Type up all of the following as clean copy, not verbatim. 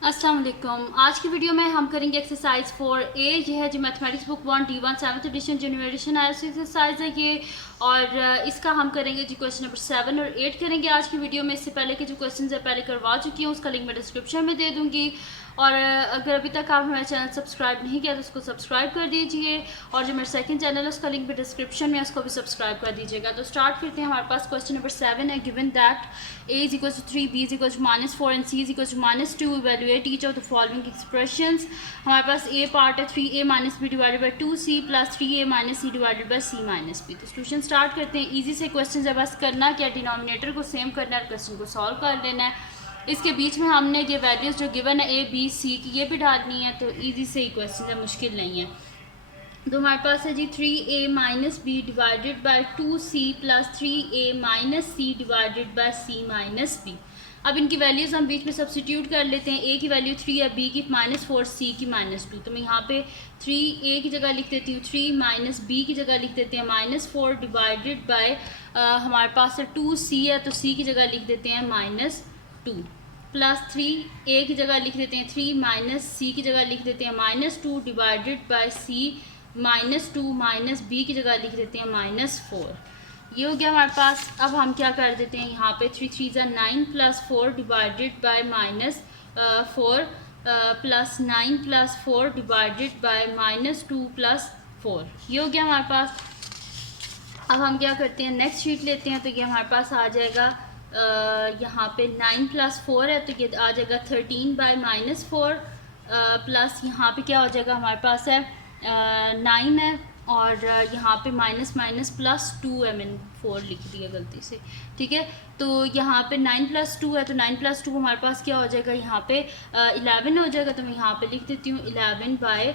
अस्सलाम वालेकुम। आज की वीडियो में हम करेंगे एक्सरसाइज 4A। ये है जो mathematics book 1 D1 7th edition जो न्यू एडिशन आया एक्सरसाइज है ये। और इसका हम करेंगे जी क्वेश्चन नंबर 7 और 8 करेंगे आज की वीडियो में। इससे पहले के जो क्वेश्चन है पहले करवा चुकी हूँ, उसका लिंक मैं डिस्क्रिप्शन में दे दूँगी। और अगर अभी तक आप हमारे चैनल सब्सक्राइब नहीं किया तो उसको सब्सक्राइब कर दीजिए। और जो मेरा सेकंड चैनल है उसका लिंक भी डिस्क्रिप्शन में, उसको भी सब्सक्राइब कर दीजिएगा। तो स्टार्ट करते हैं। हमारे पास क्वेश्चन नंबर 7 है। Given that a is equals to 3, b is equals to -4 and c is equals to -2, evaluate each of the following expressions। हमारे पास a पार्ट है 3a minus b divided by 2c plus 3a minus c divided by c minus b। तो solution start करते हैं। Easy से question है, बस करना क्या, डिनोमिनेटर को सेम करना है और क्वेश्चन को सॉल्व कर लेना है। इसके बीच में हमने ये वैल्यूज़ जो गिवन है a b c की ये भी डालनी है। तो ईजी से ही क्वेश्चन है, मुश्किल नहीं है। तो हमारे पास है जी 3a minus B divided by 2c plus 3a minus C divided by c minus B. अब इनकी वैल्यूज़ हम बीच में सब्स्टिट्यूट कर लेते हैं। a की वैल्यू 3 है, b की -4, c की -2। तो मैं यहाँ पे 3a की जगह लिख देती हूँ 3 माइनस b की जगह लिख देते हैं -4 डिवाइडेड बाय हमारे पास है 2c है तो c की जगह लिख देते हैं -2 प्लस 3a की जगह लिख देते हैं 3 माइनस c की जगह लिख देते हैं -2 divided by c -2 minus B की जगह लिख देते हैं -4। ये हो गया हमारे पास। अब हम क्या कर देते हैं, यहाँ पे 3 3 9 plus 4 divided by -4 plus 9 plus 4 divided by -2 plus 4। ये हो गया हमारे पास। अब हम क्या करते हैं, नेक्स्ट शीट लेते हैं। तो ये हमारे पास आ जाएगा यहाँ पे 9 प्लस 4 है तो ये आ जाएगा 13 बाय -4 प्लस यहाँ पे क्या हो जाएगा हमारे पास है 9 है और यहाँ पे माइनस माइनस प्लस 2 है। मैंने 4 लिख दिया गलती से, ठीक है। तो यहाँ पे 9 प्लस 2 है तो 9 प्लस 2 हमारे पास क्या हो जाएगा, यहाँ पे 11 हो जाएगा। तो मैं यहाँ पे लिख देती हूँ 11 बाय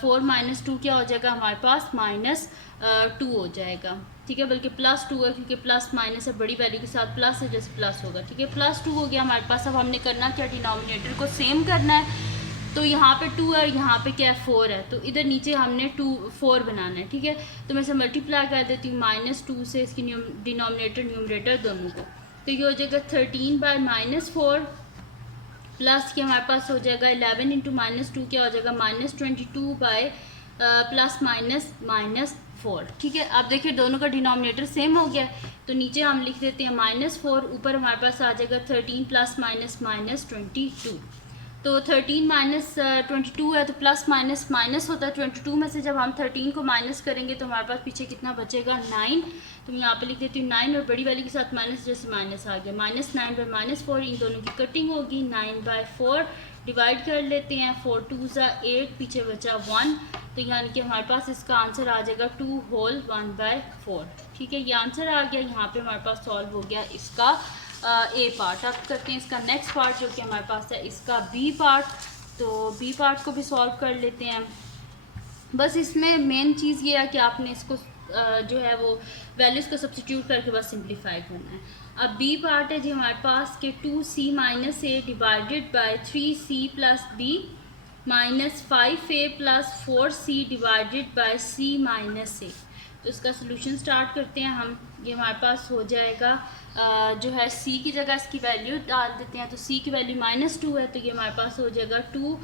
4 माइनस 2 क्या हो जाएगा हमारे पास -2 हो जाएगा, ठीक है। बल्कि +2 है क्योंकि प्लस माइनस है, बड़ी वैल्यू के साथ प्लस है जैसे प्लस होगा, ठीक है। +2 हो गया हमारे पास। अब हमने करना क्या, डिनोमिनेटर को सेम करना है। तो यहाँ पे 2 है, यहाँ पे क्या है 4 है, तो इधर नीचे हमने 4 बनाना है, ठीक है। तो मैं इसे मल्टीप्लाई कर देती हूँ -2 से इसकी डिनोमिनेटर न्यूमरेटर दोनों को। तो ये हो जाएगा 13 बाय -4 प्लस के हमारे पास हो जाएगा 11 इंटू -2 क्या हो जाएगा -22 बाय प्लस -4, ठीक है। अब देखिए दोनों का डिनोमिनेटर सेम हो गया, तो नीचे हम लिख देते हैं -4, ऊपर हमारे पास आ जाएगा 13 प्लस -22। तो 13 माइनस 22 है तो प्लस माइनस माइनस होता है। 22 में से जब हम 13 को माइनस करेंगे तो हमारे पास पीछे कितना बचेगा 9। तो मैं यहाँ पे लिख देती हूँ 9 और बड़ी वाली के साथ माइनस जैसे माइनस आ गया -9 बाई -4। इन दोनों की कटिंग होगी 9 बाई 4 डिवाइड कर लेते हैं 4 2 8 पीछे बचा 1। तो यानी कि हमारे पास इसका आंसर आ जाएगा 2 होल 1 बाय 4, ठीक है। ये आंसर आ गया। यहाँ पे हमारे पास सॉल्व हो गया इसका ए पार्ट। अब करते हैं इसका नेक्स्ट पार्ट जो कि हमारे पास है इसका बी पार्ट। तो बी पार्ट को भी सॉल्व कर लेते हैं। बस इसमें मेन चीज़ ये है कि आपने इसको जो है वो वैल्यूज़ को सब्स्टिट्यूट करके बस सिंप्लीफाई करना है। अब बी पार्ट है जी हमारे पास के 2c minus A divided by 3c plus B minus 5a plus 4c divided by c minus A. तो इसका सोल्यूशन स्टार्ट करते हैं हम। ये हमारे पास हो जाएगा जो है c की जगह इसकी वैल्यू डाल देते हैं। तो c की वैल्यू -2 है तो ये हमारे पास हो जाएगा 2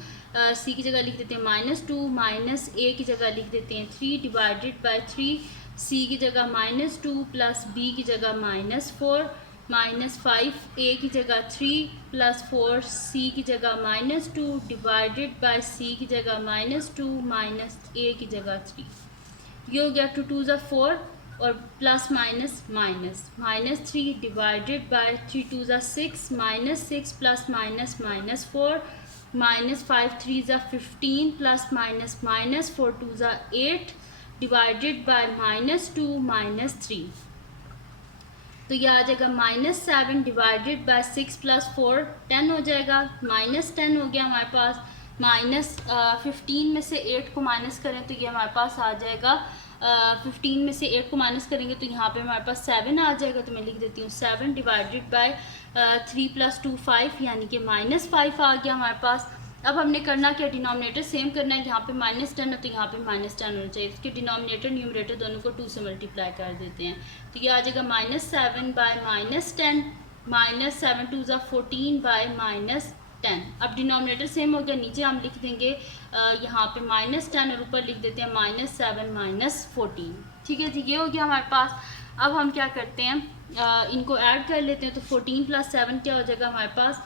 c की जगह लिख देते हैं -2 माइनस a की जगह लिख देते हैं 3 डिवाइडेड बाय 3 c की जगह -2 प्लस b की जगह -4 माइनस 5a की जगह 3 प्लस 4 c की जगह -2 डिवाइडेड बाय c की जगह -2 माइनस a की जगह 3। ये हो गया 2 2 4 और plus minus minus -3 divided by 3 2 6 -6 plus -4 -5 3 15 plus -4 2 8 divided by -2 -3। तो ये आ जाएगा -7 डिवाइडेड बाय 6 प्लस 4 10 हो जाएगा, -10 हो गया हमारे पास। -15 में से 8 को माइनस करें तो ये हमारे पास आ जाएगा 15 में से 8 को माइनस करेंगे तो यहाँ पे हमारे पास 7 आ जाएगा। तो मैं लिख देती हूँ 7 डिवाइडेड बाय 3 प्लस 2 5 यानी कि -5 आ गया हमारे पास। अब हमने करना क्या, डिनोमिनेटर सेम करना है। यहाँ पे -10 है तो यहाँ पे -10 होना चाहिए। इसके डिनोमिनेटर न्यूमरेटर दोनों को 2 से मल्टीप्लाई कर देते हैं। तो ये आ जाएगा -7 बाय -10 -7 2 14 बाय 10। अब डिनोमिनेटर सेम हो गया, नीचे हम लिख देंगे यहाँ पे -10 और ऊपर लिख देते हैं -7 -14। ठीक है जी, ये हो गया हमारे पास। अब हम क्या करते हैं, इनको ऐड कर लेते हैं। तो 14 + 7 क्या हो जाएगा हमारे पास,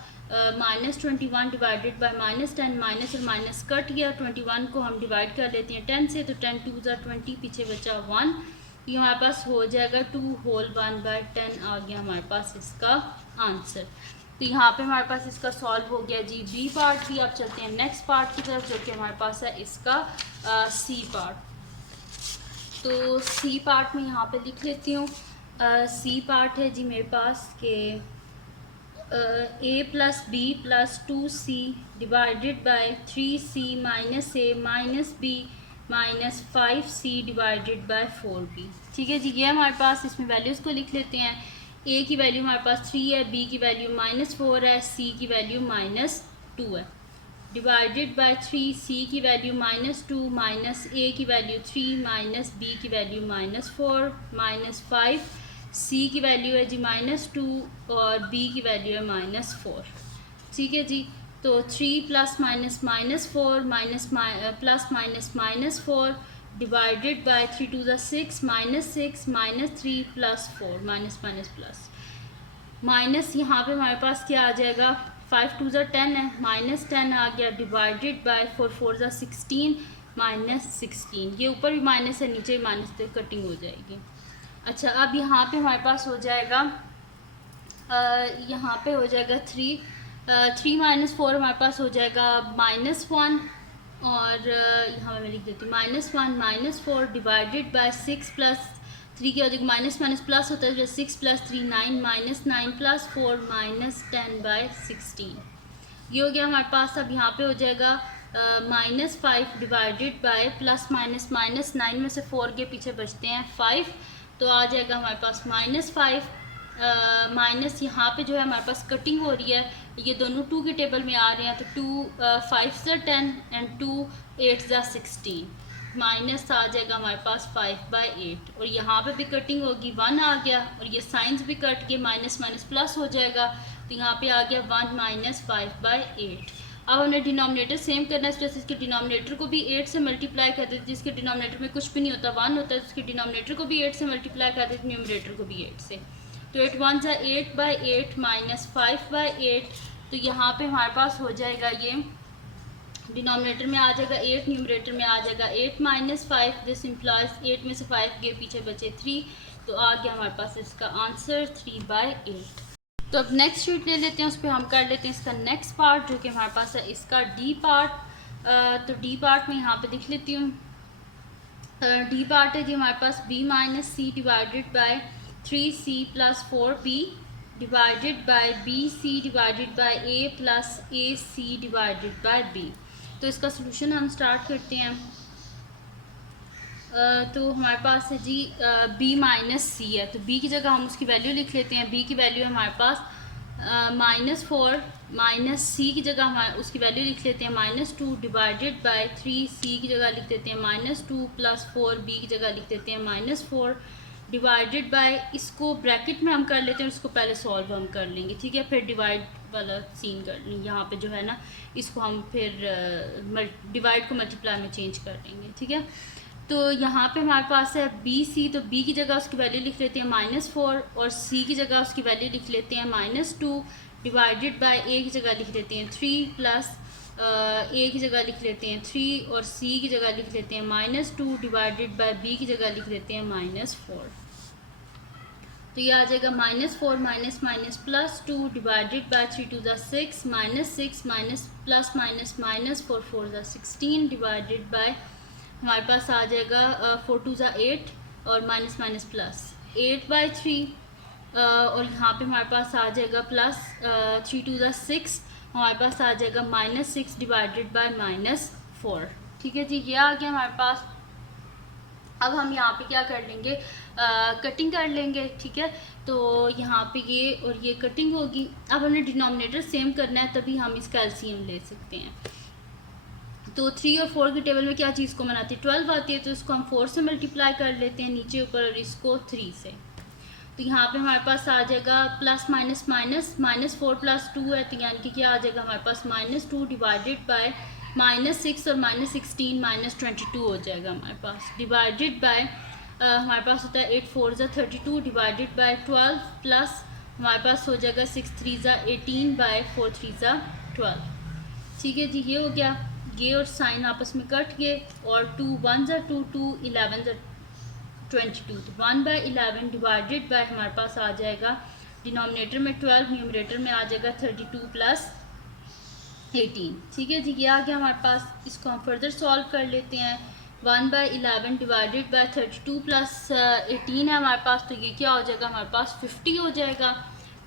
-21 डिवाइडेड बाय -10, माइनस और माइनस कट गया। 21 को हम डिवाइड कर लेते हैं 10 से, तो 10 2 = 20, पीछे बचा 1। ये हमारे पास हो जाएगा 2 होल 1/10 आ गया हमारे पास इसका आंसर। तो यहाँ पे हमारे पास इसका सॉल्व हो गया जी बी पार्ट भी। अब चलते हैं नेक्स्ट पार्ट की तरफ, जो कि हमारे पास है इसका सी पार्ट। तो सी पार्ट में यहाँ पे लिख लेती हूँ। सी पार्ट है जी मेरे पास के a + b + 2c divided by 3c - a - b - 5c divided by 4b। ठीक है जी, ये हमारे पास, इसमें वैल्यूज़ को लिख लेते हैं। a की वैल्यू हमारे पास 3 है, b की वैल्यू -4 है, c की वैल्यू -2 है, डिवाइडेड बाय 3, c की वैल्यू -2 - a की वैल्यू 3 - b की वैल्यू -4 -5, c की वैल्यू है जी -2 और b की वैल्यू है -4। ठीक है जी, तो 3 + -4 +- डिवाइडेड बाय 3 2 = 6 -6 -3 +4 माइनस यहाँ पे हमारे पास क्या आ जाएगा, 5 2 = 10 है, -10 आ गया, डिवाइडेड बाय 4 4 = 16 -16। ये ऊपर भी माइनस है, नीचे भी माइनस, तो कटिंग हो जाएगी। अच्छा, अब यहाँ पे हमारे पास हो जाएगा, यहाँ पे हो जाएगा 3 - 4 हमारे पास हो जाएगा -1, और यहाँ मैं लिख देती हूँ -1 -4 डिवाइडेड बाय 6 + 3 की हो जाएगी, माइनस माइनस प्लस होता है, 6 + 3 9 -9 + 4 -10/16। ये हो गया हमारे पास। अब यहाँ पे हो जाएगा -5 डिवाइडेड बाय +- 9 में से 4 के पीछे बचते हैं 5, तो आ जाएगा हमारे पास -5 माइनस, यहाँ पे जो है हमारे पास कटिंग हो रही है, ये दोनों 2 के टेबल में आ रहे हैं, तो 2 5 * 10 एंड 2 8 * 16, माइनस आ जाएगा हमारे पास 5/8, और यहाँ पे भी कटिंग होगी, 1 आ गया, और ये साइंस भी कट के माइनस माइनस प्लस हो जाएगा, तो यहाँ पे आ गया 1 - 5/8। अब हमने डिनोमिनेटर सेम करना है, इस इसके डिनोमिनेटर को भी 8 से मल्टीप्लाई कर देते, जिसके डिनोमिनेटर में कुछ भी नहीं होता, 1 होता है, तो उसके डिनोमिनेटर को भी 8 से मल्टीप्लाई कर देते, न्यूमरेटर को भी 8 से। तो 8 1 = 8/8 - 5/8, तो यहाँ पे हमारे पास हो जाएगा, ये डिनोमिनेटर में आ जाएगा 8, न्यूमरेटर में आ जाएगा 8 - 5, दिस इम्प्लाइज 8 में से 5 के पीछे बचे 3, तो आ गया हमारे पास इसका आंसर 3/8। तो अब नेक्स्ट शीट ले लेते हैं, उस पर हम कर लेते हैं इसका नेक्स्ट पार्ट, जो कि हमारे पास है इसका डी पार्ट। तो डी पार्ट में यहाँ पे लिख लेती हूँ। डी पार्ट है जी हमारे पास b - c divided by 3c + 4b divided by bc divided by a + ac divided by b। तो इसका सोल्यूशन हम स्टार्ट करते हैं। तो हमारे पास है जी b - c है, तो b की जगह हम उसकी वैल्यू लिख लेते हैं। b की वैल्यू है हमारे पास -4, -c की जगह हम उसकी वैल्यू लिख लेते हैं -2 डिवाइडेड बाय 3c की जगह लिख देते हैं -2 + 4b की जगह लिख देते हैं -4 डिवाइडेड बाय, इसको ब्रैकेट में हम कर लेते हैं, उसको पहले सॉल्व हम कर लेंगे, ठीक है, फिर डिवाइड वाला सीन कर लेंगे। यहाँ पे जो है ना, इसको हम फिर डिवाइड को मल्टीप्लाई में चेंज कर लेंगे, ठीक है। तो यहाँ पे हमारे पास है BC, तो B की जगह उसकी वैल्यू लिख लेते हैं -4, और C की जगह उसकी वैल्यू लिख लेते हैं -2 डिवाइडेड बाय A की जगह लिख लेते हैं 3 प्लस A की जगह लिख लेते हैं 3, और C की जगह लिख लेते हैं -2 डिवाइडेड बाय B की जगह लिख लेते हैं -4। तो ये आ जाएगा -4 - +2 डिवाइडेड बाय 3 2 = 6 -6 +- 4 4 = 16 डिवाइडेड बाय, हमारे पास आ जाएगा 4 2 = 8 और माइनस प्लस 8/3, और यहाँ पे हमारे पास आ जाएगा प्लस 3 2 = 6, हमारे पास आ जाएगा -6 डिवाइडेड बाय -4। ठीक है जी, ये आ गया हमारे पास। अब हम यहाँ पे क्या कर लेंगे, कटिंग कर लेंगे, ठीक है। तो यहाँ पे ये और ये कटिंग होगी। अब हमें डिनोमिनेटर सेम करना है, तभी हम इसका एलसीएम ले सकते हैं। तो 3 और 4 के टेबल में क्या चीज़ को बनाती है, 12 आती है, तो इसको हम 4 से मल्टीप्लाई कर लेते हैं नीचे ऊपर, और इसको 3 से। तो यहाँ पे हमारे पास आ जाएगा प्लस माइनस माइनस, -4 + 2 है, तो यानी कि क्या आ जाएगा हमारे पास -2 डिवाइडेड बाय -6 और -16 -22 हो जाएगा हमारे पास, डिवाइडेड बाय हमारे पास होता है 8 4 ज़ा 32 डिवाइडेड बाय 12 प्लस हमारे पास हो जाएगा 6 3 ज़ा 18 बाय 4 3 ज़ा 12। ठीक है जी, ये हो गया, ये और साइन आपस में कट गए और 2 1 ज़ा 2 2 11 ज़ा 22, तो 1/11 डिवाइडेड बाय हमारे पास आ जाएगा डिनोमिनेटर में 12, न्यूमरेटर में आ जाएगा 32 + 18। ठीक है जी, ये आ गया हमारे पास। इसको हम फर्दर सॉल्व कर लेते हैं। 1/11 डिवाइडेड बाय 32 + 18 है हमारे पास, तो ये क्या हो जाएगा हमारे पास 50 हो जाएगा,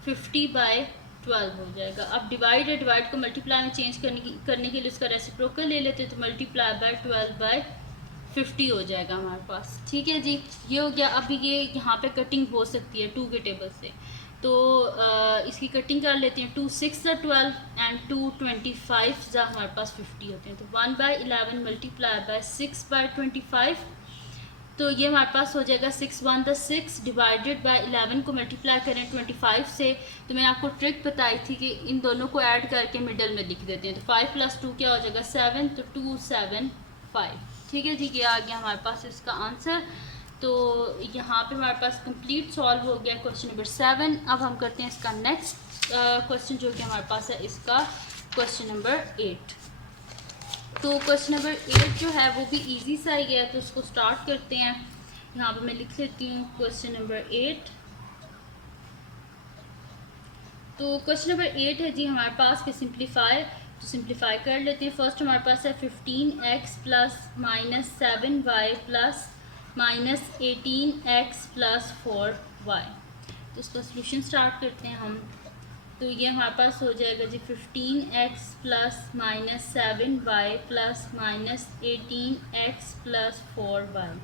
50/12 हो जाएगा। अब डिवाइड है, डिवाइड को मल्टीप्लाई में चेंज करने के लिए उसका रेसिप्रोकल ले लेते हैं, तो मल्टीप्लाई बाय 12/50 हो जाएगा हमारे पास। ठीक है जी, ये हो गया। अभी ये यहाँ पे कटिंग हो सकती है 2 के टेबल से, तो इसकी कटिंग कर लेते हैं। 2 6 ज़ा 12 एंड 2 25 ज़ा हमारे पास 50 होते हैं, तो 1/11 मल्टीप्लाई बाय 6/25, तो ये हमारे पास हो जाएगा 6 1 ज़ा 6 डिवाइडेड बाय 11 को मल्टीप्लाई करें 25 से, तो मैंने आपको ट्रिक बताई थी कि इन दोनों को ऐड करके मिडल में लिख देते हैं, तो 5 + 2 क्या हो जाएगा 7, तो 2 7 5। ठीक है जी, ये आ गया हमारे पास इसका आंसर। तो यहाँ पे हमारे पास कंप्लीट सॉल्व हो गया क्वेश्चन नंबर 7। अब हम करते हैं इसका नेक्स्ट क्वेश्चन जो कि हमारे पास है, इसका क्वेश्चन नंबर 8। तो क्वेश्चन नंबर 8 जो है वो भी इजी सा ही है, तो उसको स्टार्ट करते हैं। यहाँ पे मैं लिख लेती हूँ क्वेश्चन नंबर 8। तो क्वेश्चन नंबर 8 है जी हमारे पास कि सिंप्लीफाई, तो सिंप्लीफाई कर लेते हैं। फर्स्ट हमारे पास है 15x + -7y + -18x + 4y। तो इसका सोल्यूशन स्टार्ट करते हैं हम। तो ये हमारे पास हो जाएगा जी 15x + -7y + -18x + 4y।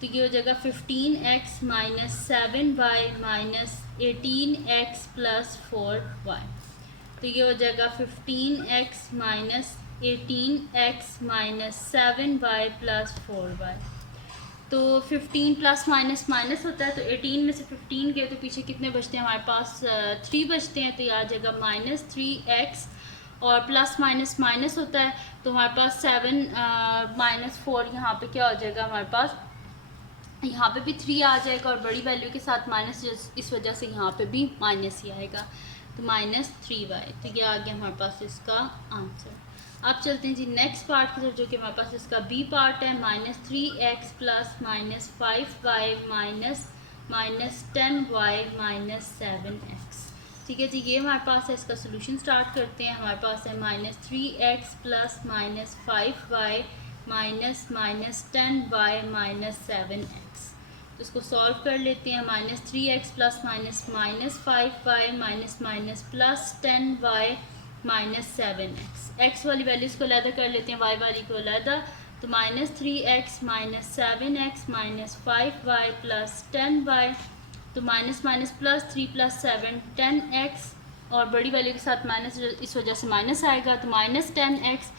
तो ये हो जाएगा 15x - 7y - 18x + 4y। तो ये हो जाएगा 15x - 18x - 7y + 4y। तो 15 प्लस माइनस माइनस होता है, तो 18 में से 15 गए तो पीछे कितने बचते हैं हमारे पास 3 बचते हैं, तो ये आ जाएगा -3x। और प्लस माइनस माइनस होता है, तो हमारे पास 7 - 4 यहाँ पे क्या हो जाएगा हमारे पास, यहाँ पे भी 3 आ जाएगा और बड़ी वैल्यू के साथ माइनस, इस वजह से यहाँ पे भी माइनस ही आएगा, तो -3y। तो ये आ गया हमारे पास इसका आंसर। अब चलते हैं जी नेक्स्ट पार्ट की तरफ, जो कि हमारे पास इसका बी पार्ट है। -3x + -5y -10y -7x। ठीक है जी, ये हमारे पास है। इसका सोल्यूशन स्टार्ट करते हैं। हमारे पास है -3x + -5y -10y -7x। तो इसको सॉल्व कर लेते हैं। -3x + -5y +10y -7x। x वाली वैल्यूज़ को अलग कर लेते हैं, y वाली को अलग। तो -3x - 7x - 5y + 10y, तो माइनस माइनस +3 + 7 10x, और बड़ी वैल्यू के साथ माइनस, इस वजह से माइनस आएगा, तो -10x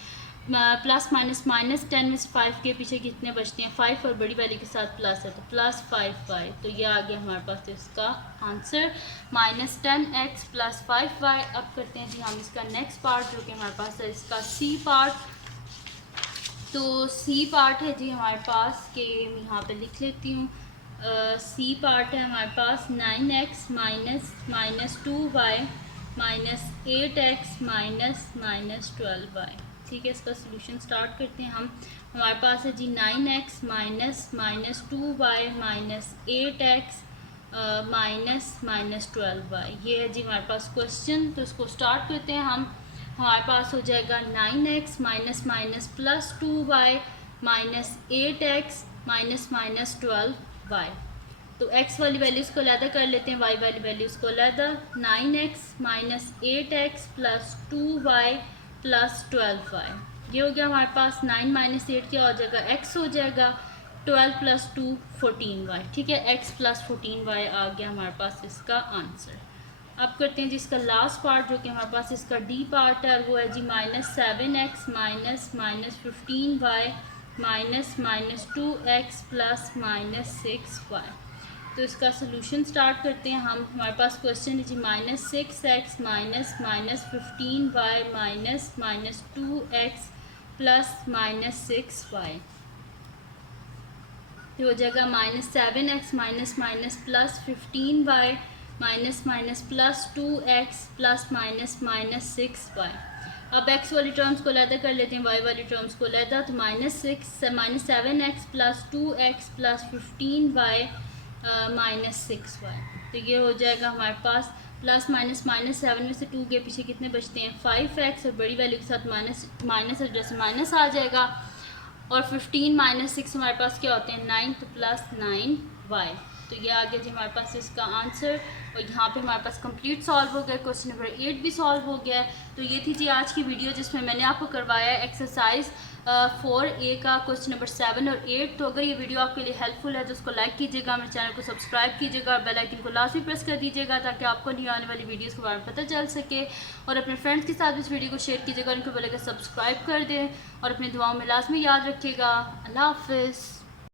प्लस माइनस -10 में से 5 के पीछे कितने बचते हैं 5, और बड़ी वैल्यू के साथ प्लस है, तो +5y। तो ये आ गया हमारे पास इसका आंसर -10x + 5y। अब करते हैं जी हम इसका नेक्स्ट पार्ट, जो कि हमारे पास है इसका सी पार्ट। तो सी पार्ट है जी हमारे पास के, यहाँ पे लिख लेती हूँ। सी पार्ट है हमारे पास 9x - -2y -8x -12y। ठीक है, इसका सोल्यूशन स्टार्ट करते हैं हम। हमारे पास है जी 9x - -2y -8x -12y। ये है जी हमारे पास क्वेश्चन, तो इसको स्टार्ट करते हैं हम। हमारे पास हो जाएगा 9x -+2y -8x -12y। तो x वाली वैल्यूज़ को अलग कर लेते हैं, y वाली वैल्यूज़ को अलग। 9x - 8x + 2y + 12y। ये हो गया हमारे पास। 9 - 8 क्या हो जाएगा, x हो जाएगा। 12 + 2 14y। ठीक है, x + 14y आ गया हमारे पास इसका आंसर। अब करते हैं जी इसका लास्ट पार्ट, जो कि हमारे पास इसका डी पार्ट है, और वो है जी -7x -15y -2x + -6y। तो इसका सोल्यूशन स्टार्ट करते हैं हम। हमारे पास क्वेश्चन है जी -6x minus -15y minus -2x plus -6y। तो हो जाएगा -7x minus plus 15y minus plus 2x plus -6y। अब x वाली टर्म्स को अलहदा कर लेते हैं, y वाली टर्म्स को अलहदा। तो -7x plus 2x plus 15y -6y। तो ये हो जाएगा हमारे पास प्लस -7 में से 2 के पीछे कितने बचते हैं 5x, और बड़ी वैल्यू के साथ माइनस जैसे माइनस आ जाएगा। और 15 माइनस 6 हमारे पास क्या होते हैं 9, तो प्लस 9y। तो ये आ गया जी हमारे पास इसका आंसर। और यहाँ पे हमारे पास कंप्लीट सॉल्व हो गया, क्वेश्चन नंबर 8 भी सॉल्व हो गया है। तो ये थी जी आज की वीडियो जिसमें मैंने आपको करवाया है एक्सरसाइज 4A का क्वेश्चन नंबर 7 और 8। तो अगर ये वीडियो आपके लिए हेल्पफुल है तो उसको लाइक कीजिएगा, मेरे चैनल को सब्सक्राइब कीजिएगा और बेल आइकन को लाजमी प्रेस कर दीजिएगा ताकि आपको नहीं आने वाली वीडियोस के बारे में पता चल सके। और अपने फ्रेंड्स के साथ इस वीडियो को शेयर कीजिएगा, उनको बोलेगा सब्सक्राइब कर दें और अपनी दुआओं में लाजमी याद रखिएगा। अल्लाह हाफिज़।